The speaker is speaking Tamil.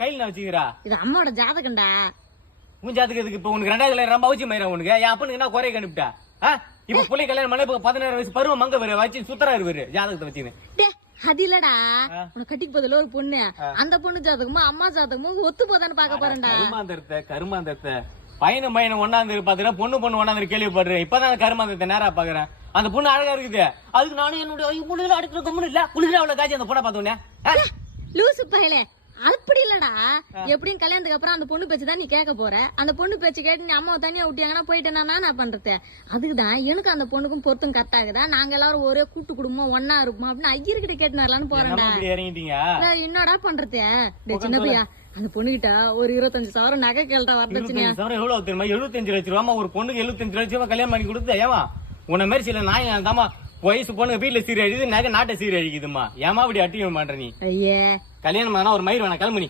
கையில நான் வச்சுக்கிறா இது அம்மாவோட ஜாதகம்டா. உன் ஜாதகத்துக்கு இப்ப உனக்கு 2வது கல்யாணம் ரொம்ப அவசியம் ஆயிரும் உனக்கு. என் அப்பனுக்கு என்ன குறைய கண்டுபிட்டா? இப்ப பிள்ளை கல்யாணம் பண்ண இப்ப 16 வயசு பருவம் மங்க வர வச்சு சுத்தரா இருவாரு ஜாதகத்தை வச்சுன்னு. அது இல்லடா, உனக்கு கட்டிக்கு பதில ஒரு பொண்ணு, அந்த பொண்ணு ஜாதகமும் அம்மா ஜாதகமும் ஒத்து போதான்னு பாக்க போறேன்டா. கருமாந்தரத்தை பையனும் ஒன்னாந்து பாத்துறேன், பொண்ணு ஒன்னாந்து கேள்விப்படுறேன். இப்பதான் கருமாந்தரத்தை நேரா பாக்குறேன். அந்த பொண்ணு அழகா இருக்குது. அதுக்கு நானும் என்னுடைய அடுக்கிற கம்முன்னு இல்ல குளிர அவ்வளவு காய்ச்சி அந்த பொண்ணை பார்த்தோன்னே. லூசு பயலே, அப்படி இல்லடா. எப்படியும் கல்யாணத்துக்கு அப்புறம் அந்த பொண்ணு பேச்சு தான் நீ கேட்க போற. அந்த பொண்ணு பேச்சு கேட்டு நீ அம்மாவை தனியா விட்டியாங்கன்னா போயிட்டேன்னா நான் பண்றது. அதுக்குதான் எனக்கு அந்த பொண்ணுக்கும் பொருத்தம் கரெக்ட் ஆகுதா, நாங்க எல்லாரும் ஒரே கூட்டு குடும்பம் ஒன்னா இருப்போம் அப்படின்னு ஐயர்கிட்ட கேட்டு வரலான்னு போறேன்டா. என்னடா பண்றது சின்ன பையா? அந்த பொண்ணுகிட்ட ஒரு 25,000 நகை கேள்றா வரதட்சணையா. எவ்வளவு தெரியுமா? 75 லட்சம் ரூபா. ஒரு பொண்ணுக்கு 75 லட்சம் ரூபாய் கல்யாணம் பண்ணி கொடுத்து ஏமா உன்ன மாதிரி சில நாய் தாமா வயசு பொண்ணு வீட்டுல சீர் அழிது, நகை நாட்டை சீர் அழிக்குதுமா. ஏமா அப்படி அட்டிக்க மாட்டேன் நீ? ஐயே, கல்யாணம் ஒரு மயிர் வேணா கிளம்பு நீ.